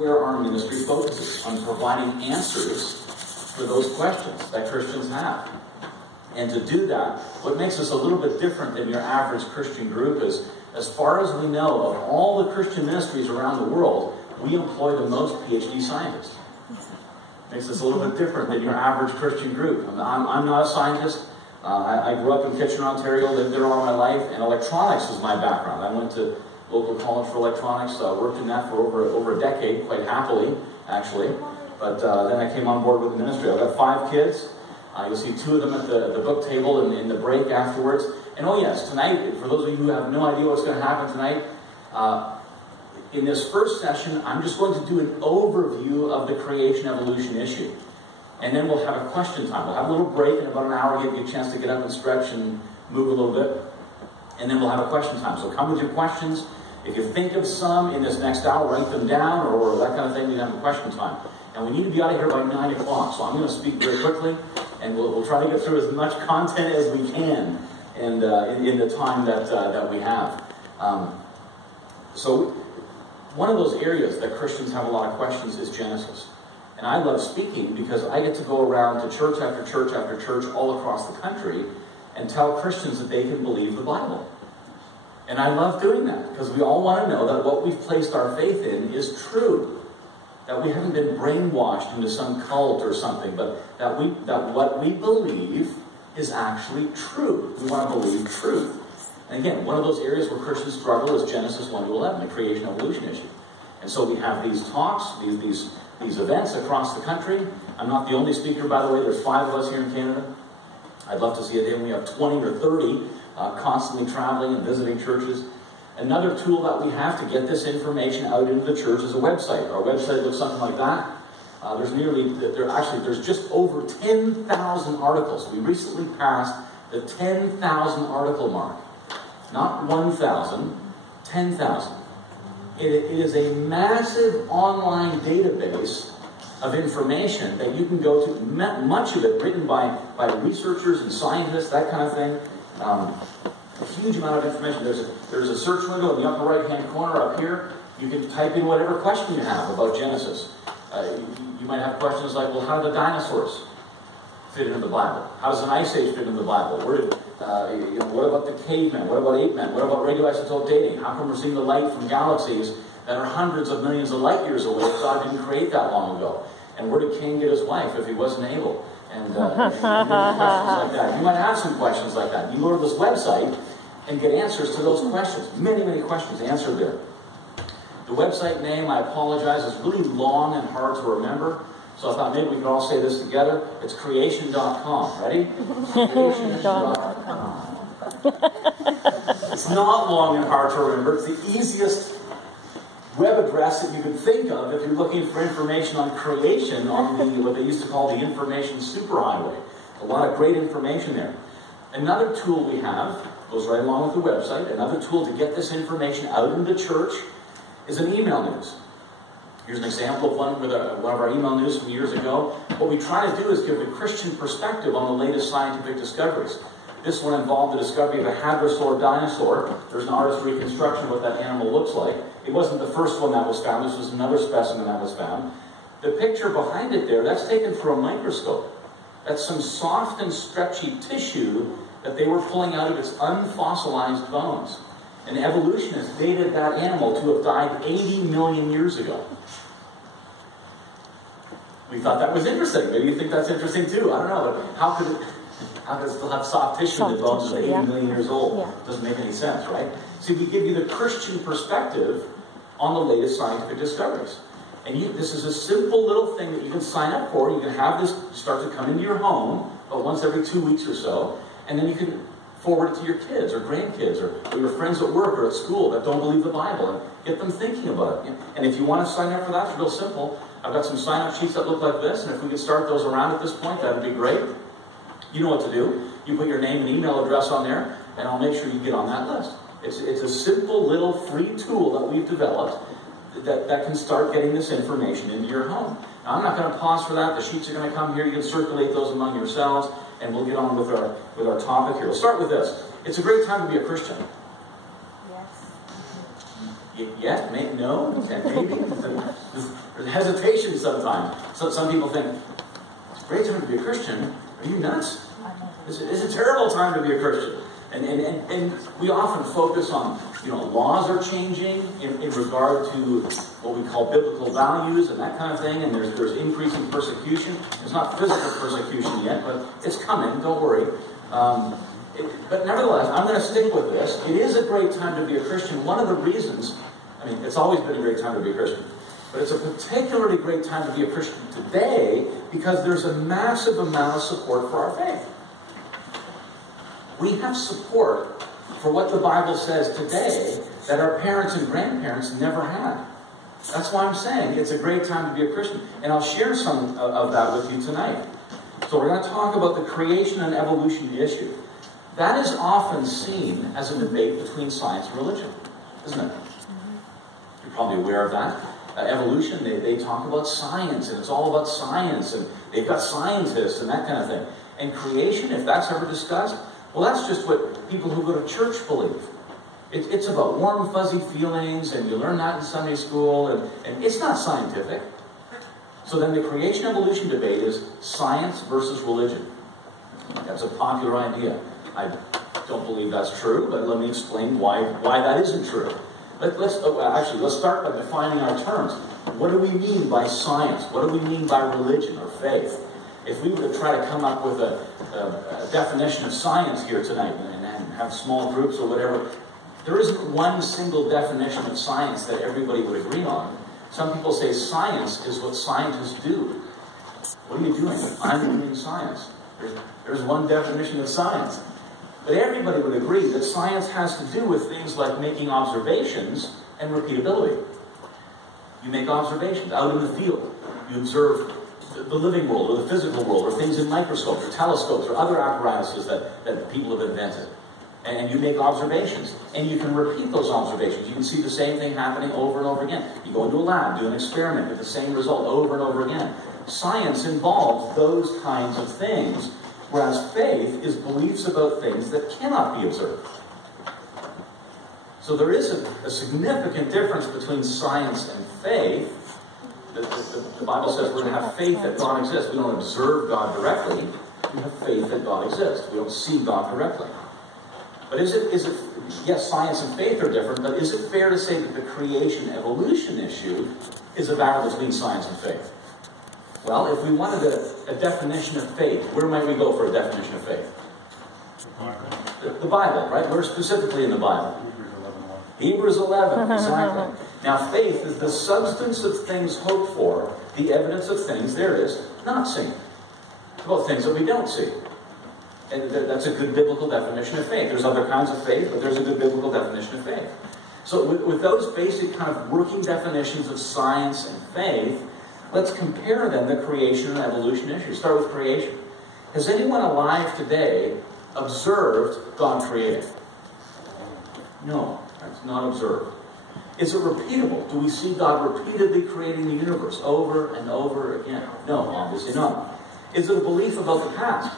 Where our ministry focuses on providing answers for those questions that Christians have. And to do that, what makes us a little bit different than your average Christian group is, as far as we know, of all the Christian ministries around the world, we employ the most PhD scientists. Makes us a little bit different than your average Christian group. I'm not a scientist. I grew up in Kitchener, Ontario, lived there all my life, and electronics was my background. I went to local college for electronics, worked in that for over a decade, quite happily, actually. But then I came on board with the ministry. I've got 5 kids. You'll see 2 of them at the book table in the break afterwards. And oh yes, tonight, for those of you who have no idea what's going to happen tonight, in this first session, I'm just going to do an overview of the creation-evolution issue. And then we'll have a question time. We'll have a little break in about an hour, give you a chance to get up and stretch and move a little bit. And then we'll have a question time. So come with your questions. If you think of some in this next hour, write them down or that kind of thing. We have a question time. And we need to be out of here by 9 o'clock. So I'm going to speak very quickly, and we'll try to get through as much content as we can and in the time that we have. So one of those areas that Christians have a lot of questions is Genesis. And I love speaking because I get to go around to church after church after church all across the country and tell Christians that they can believe the Bible. And I love doing that because we all want to know that what we've placed our faith in is true. That we haven't been brainwashed into some cult or something, but that what we believe is actually true. We want to believe truth. And again, one of those areas where Christians struggle is Genesis 1 to 11, the creation-evolution issue. And so we have these talks, these events across the country. I'm not the only speaker, by the way. There's 5 of us here in Canada. I'd love to see a day when we have 20 or 30 constantly traveling and visiting churches. Another tool that we have to get this information out into the church is a website. Our website looks something like that. There's just over 10,000 articles. We recently passed the 10,000 article mark. Not 1,000, 10,000. It is a massive online database of information that you can go to, much of it written by researchers and scientists, that kind of thing. A huge amount of information. There's a search window in the upper right-hand corner up here. You can type in whatever question you have about Genesis. You might have questions like, well, how do the dinosaurs fit into the Bible? How does an ice age fit into the Bible? What about the cavemen? What about ape men? What about radioisotope dating? How come we're seeing the light from galaxies that are hundreds of millions of light years away? God didn't create that long ago. And where did Cain get his wife if he wasn't able? And questions like that. You might have some questions like that. You go to this website and get answers to those questions. Many, many questions answered there. The website name, I apologize, is really long and hard to remember. So I thought maybe we could all say this together. It's creation.com. Ready? Creation.com. It's not long and hard to remember. It's the easiest web address that you could think of if you're looking for information on creation on what they used to call the information superhighway. A lot of great information there. Another tool we have, goes right along with the website, another tool to get this information out into church is an email news. Here's an example of one of our email news from years ago. What we try to do is give the Christian perspective on the latest scientific discoveries. This one involved the discovery of a hadrosaur dinosaur. There's an artist's reconstruction of what that animal looks like. It wasn't the first one that was found. This was another specimen that was found. The picture behind it there, that's taken through a microscope. That's some soft and stretchy tissue that they were pulling out of its unfossilized bones. And evolutionists dated that animal to have died 80 million years ago. We thought that was interesting. Maybe you think that's interesting too. I don't know. But how could it still have soft tissue in the bones that are 80 million years old? Yeah. Doesn't make any sense, right? See, we give you the Christian perspective on the latest scientific discoveries. And this is a simple little thing that you can sign up for. You can have this start to come into your home about once every 2 weeks or so. And then you can forward it to your kids or grandkids or your friends at work or at school that don't believe the Bible and get them thinking about it. And if you want to sign up for that, it's real simple. I've got some sign-up sheets that look like this, and if we could start those around at this point, that would be great. You know what to do. You put your name and email address on there, and I'll make sure you get on that list. It's a simple little free tool that we've developed that can start getting this information into your home. Now, I'm not going to pause for that. The sheets are going to come here. You can circulate those among yourselves, and we'll get on with our topic here. We'll start with this. It's a great time to be a Christian. Yes? No? Maybe? hesitation sometimes. So some people think, it's a great time to be a Christian. Are you nuts? It's a terrible time to be a Christian. And we often focus on, laws are changing in regard to what we call biblical values and that kind of thing, and there's increasing persecution. It's not physical persecution yet, but it's coming, don't worry. But nevertheless, I'm going to stick with this. It is a great time to be a Christian. One of the reasons, it's always been a great time to be a Christian, but it's a particularly great time to be a Christian today because there's a massive amount of support for our faith. We have support for what the Bible says today that our parents and grandparents never had. That's why I'm saying it's a great time to be a Christian. And I'll share some of that with you tonight. So we're going to talk about the creation and evolution issue. That is often seen as a debate between science and religion, isn't it? You're probably aware of that. Evolution, they talk about science, and it's all about science, and they've got scientists and that kind of thing. And creation, if that's ever discussed, well, that's just what people who go to church believe. It's about warm, fuzzy feelings, and you learn that in Sunday school, and it's not scientific. So then the creation-evolution debate is science versus religion. That's a popular idea. I don't believe that's true, but let me explain why that isn't true. Let's start by defining our terms. What do we mean by science? What do we mean by religion or faith? If we were to try to come up with a definition of science here tonight and have small groups or whatever, there isn't one single definition of science that everybody would agree on. Some people say science is what scientists do. What are you doing? I'm doing science. There's one definition of science. But everybody would agree that science has to do with things like making observations and repeatability. You make observations out in the field. You observe the living world or the physical world or things in microscopes or telescopes or other apparatuses that people have invented. And you make observations. And you can repeat those observations. You can see the same thing happening over and over again. You go into a lab, do an experiment, get the same result over and over again. Science involves those kinds of things, whereas faith is beliefs about things that cannot be observed. So there is a significant difference between science and faith. The Bible says we're going to have faith that God exists. We don't observe God directly. We have faith that God exists. We don't see God directly. But yes, science and faith are different, but is it fair to say that the creation-evolution issue is a battle between science and faith? Well, if we wanted a definition of faith, where might we go for a definition of faith? The Bible, right? We're specifically in the Bible. Hebrews 11, exactly. Now, faith is the substance of things hoped for, the evidence of things there is not seen. Well, things that we don't see. And that's a good biblical definition of faith. There's other kinds of faith, but there's a good biblical definition of faith. So with those basic kind of working definitions of science and faith, let's compare then the creation and evolution issue. Start with creation. Has anyone alive today observed God creating? No, it's not observed. Is it repeatable? Do we see God repeatedly creating the universe over and over again? No, obviously not. Is it a belief about the past?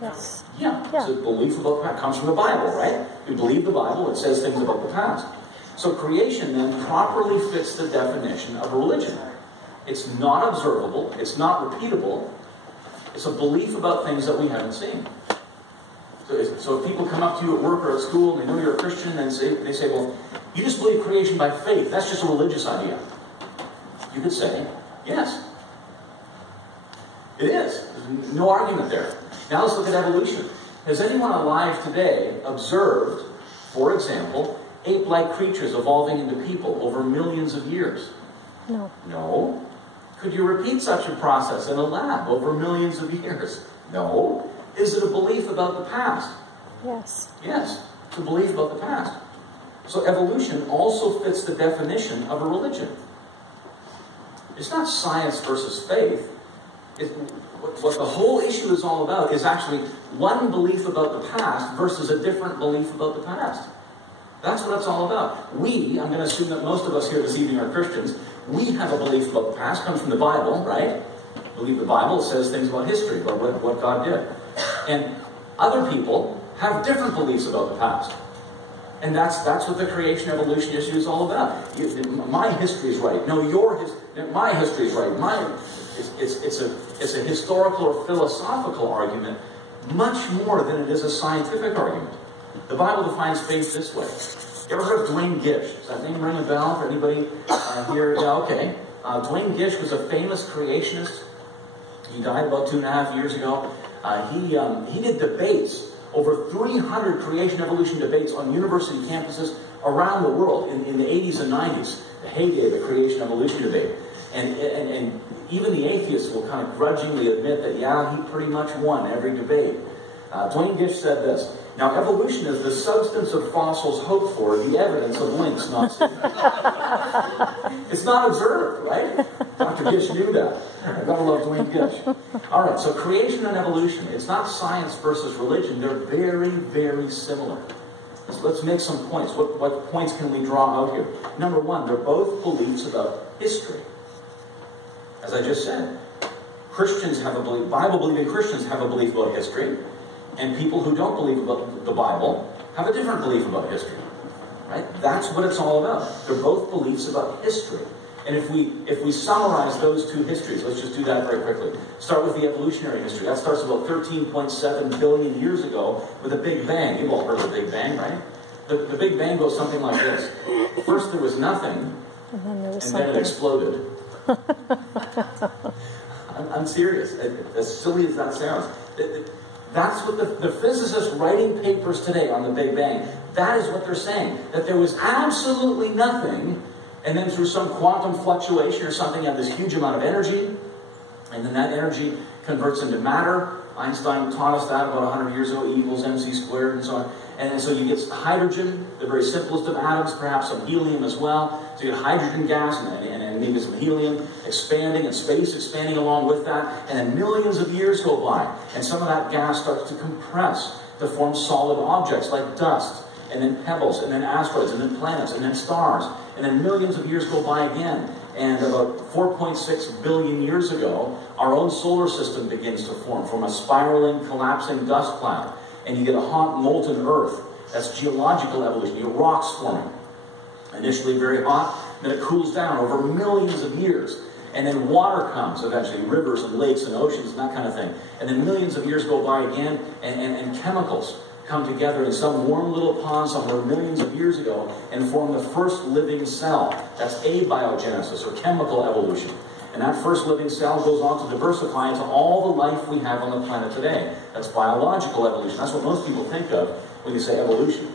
Yes. Yeah. It's a belief about the past. It comes from the Bible, right? We believe the Bible. It says things about the past. So creation then properly fits the definition of a religion. It's not observable. It's not repeatable. It's a belief about things that we haven't seen. So if people come up to you at work or at school and they know you're a Christian and they say, well, you just believe creation by faith. That's just a religious idea. You could say, yes. It is. There's no argument there. Now let's look at evolution. Has anyone alive today observed, for example, ape-like creatures evolving into people over millions of years? No. No. Could you repeat such a process in a lab over millions of years? No. Is it a belief about the past? Yes. Yes. It's a belief about the past. So evolution also fits the definition of a religion. It's not science versus faith. What the whole issue is all about is actually one belief about the past versus a different belief about the past. That's what it's all about. I'm going to assume that most of us here this evening are Christians, we have a belief about the past. It comes from the Bible, right? Believe the Bible. It says things about history, about what God did. And other people have different beliefs about the past. And that's what the creation evolution issue is all about. My history is right. No, My history is right. It's a historical or philosophical argument, much more than it is a scientific argument. The Bible defines faith this way. You ever heard of Dwayne Gish? Does that name ring a bell for anybody here? Yeah, okay. Dwayne Gish was a famous creationist. He died about 2.5 years ago. He did debates, over 300 creation evolution debates on university campuses around the world in the 80s and 90s, the heyday of the creation evolution debate. And even the atheists will kind of grudgingly admit that, yeah, he pretty much won every debate. Dwayne Gish said this: "Now, evolution is the substance of fossils hoped for, the evidence of links not seen." It's not observed, right? Dr. Gish knew that. I gotta love Dwayne Gish. All right, so creation and evolution, it's not science versus religion. They're very, very similar. So let's make some points. What points can we draw out here? Number one, they're both beliefs about history. As I just said, Christians have a belief, Bible-believing Christians have a belief about history, and people who don't believe about the Bible have a different belief about history. Right? That's what it's all about. They're both beliefs about history. And if we summarize those two histories, let's just do that very quickly. Start with the evolutionary history. That starts about 13.7 billion years ago with the Big Bang. You've all heard of the Big Bang, right? The Big Bang goes something like this. First there was nothing, and then it exploded. I'm serious. As silly as that sounds. That's what the physicists writing papers today on the Big Bang, that is what they're saying. That there was absolutely nothing, and then through some quantum fluctuation or something, you have this huge amount of energy, and then that energy converts into matter. Einstein taught us that about 100 years ago, E equals mc squared and so on. And so you get hydrogen, the very simplest of atoms, perhaps some helium as well. So you get hydrogen gas and maybe some helium expanding and space expanding along with that. And then millions of years go by, and some of that gas starts to compress to form solid objects like dust, and then pebbles, and then asteroids, and then planets, and then stars. And then millions of years go by again. And about 4.6 billion years ago, our own solar system begins to form from a spiraling, collapsing dust cloud. And you get a hot, molten Earth. That's geological evolution. You get rocks forming. Initially very hot, then it cools down over millions of years. And then water comes eventually, rivers and lakes and oceans and that kind of thing. And then millions of years go by again, and chemicals come together in some warm little pond somewhere millions of years ago and form the first living cell. That's abiogenesis, or chemical evolution. And that first living cell goes on to diversify into all the life we have on the planet today. That's biological evolution. That's what most people think of when you say evolution.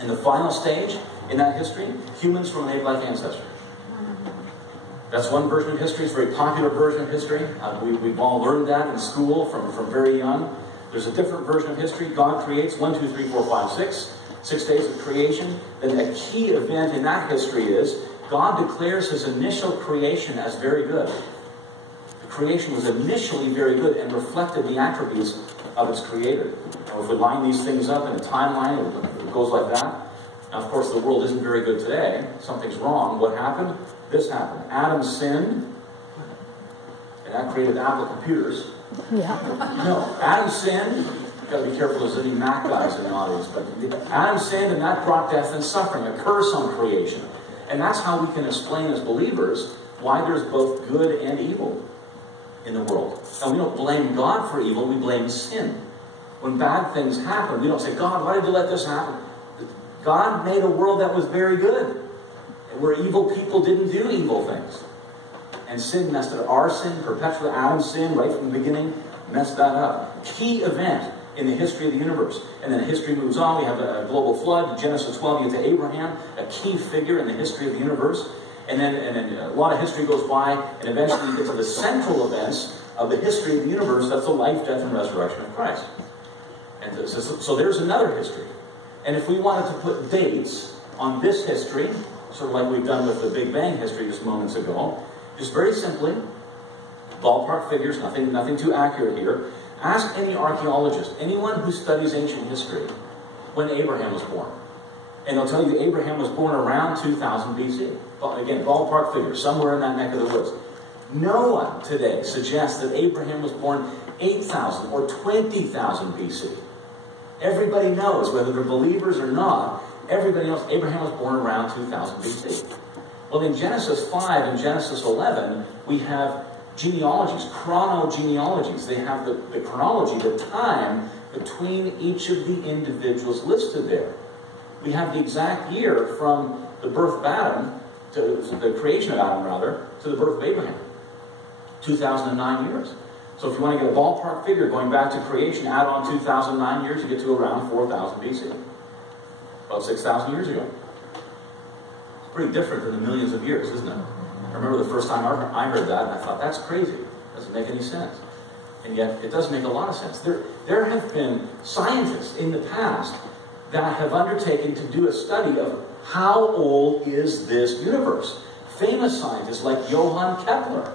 And the final stage in that history, humans from an ape-like ancestor. That's one version of history. It's a very popular version of history. We've all learned that in school from very young. There's a different version of history. God creates 1, 2, 3, 4, 5, 6. 6 days of creation. Then a key event in that history is God declares his initial creation as very good. The creation was initially very good and reflected the attributes of its creator. Now, if we line these things up in a timeline, it goes like that. Now, of course, the world isn't very good today. Something's wrong. What happened? This happened. Adam sinned, and that created Apple computers. Yeah. No, Adam sinned. You've got to be careful, there's any Mac guys in the audience. But Adam sinned, and that brought death and suffering, a curse on creation. And that's how we can explain as believers why there's both good and evil in the world. And we don't blame God for evil, we blame sin. When bad things happen, we don't say, God, why did you let this happen? God made a world that was very good, where evil people didn't do evil things. And sin messed it up. Our sin, perpetually Adam's sin, right from the beginning, messed that up. Key event in the history of the universe. And then history moves on. We have a global flood. Genesis 12, you get to Abraham, a key figure in the history of the universe. And then a lot of history goes by, and eventually you get to the central events of the history of the universe. That's the life, death, and resurrection of Christ. And so there's another history. And if we wanted to put dates on this history, sort of like we've done with the Big Bang history just moments ago, just very simply, ballpark figures, nothing too accurate here. Ask any archaeologist, anyone who studies ancient history, when Abraham was born. And they'll tell you Abraham was born around 2000 BC. Again, ballpark figures, somewhere in that neck of the woods. No one today suggests that Abraham was born 8,000 or 20,000 BC. Everybody knows, whether they're believers or not, everybody knows Abraham was born around 2000 BC. Well, in Genesis 5 and Genesis 11, we have genealogies, chronogenealogies. They have the chronology, the time between each of the individuals listed there. We have the exact year from the birth of Adam, to the creation of Adam, rather, to the birth of Abraham. 2009 years. So if you want to get a ballpark figure going back to creation, add on 2009 years, you get to around 4000 BC. About 6,000 years ago. It's pretty different than the millions of years, isn't it? I remember the first time I heard that, and I thought, that's crazy. It doesn't make any sense. And yet, it does make a lot of sense. There have been scientists in the past that have undertaken to do a study of how old is this universe. Famous scientists like Johann Kepler.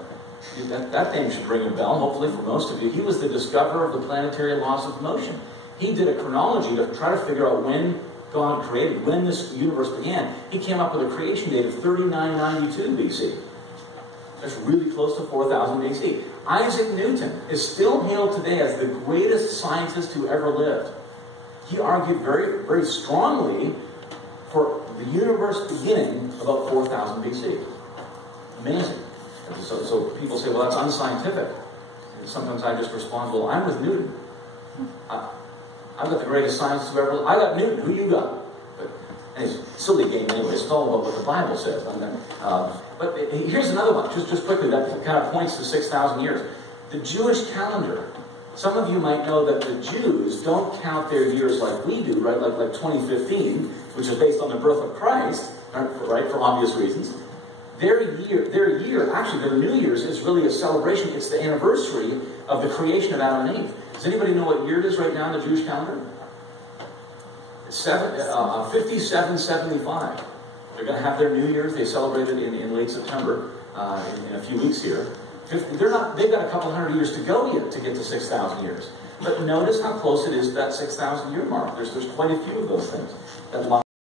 That name should ring a bell, hopefully for most of you. He was the discoverer of the planetary laws of motion. He did a chronology to try to figure out when God created, when this universe began. He came up with a creation date of 3992 BC. That's really close to 4000 BC. Isaac Newton is still hailed today as the greatest scientist who ever lived. He argued very, very strongly for the universe beginning about 4000 BC. Amazing. So people say, well, that's unscientific. And sometimes I just respond, well, I'm with Newton. I've got the greatest scientist who ever lived. I got Newton. Who you got? But it's a silly game anyway. It's all about what the Bible says. But here's another one, just quickly, that kind of points to 6,000 years. The Jewish calendar. Some of you might know that the Jews don't count their years like we do, right? Like 2015, which is based on the birth of Christ, right? For obvious reasons. Their year, actually their New Year's is really a celebration. It's the anniversary of the creation of Adam and Eve. Does anybody know what year it is right now in the Jewish calendar? It's 5775. They're going to have their New Year's. They celebrate it in late September, in a few weeks here. They've got a couple hundred years to go yet to get to 6,000 years. But notice how close it is to that 6,000 year mark. There's quite a few of those things that line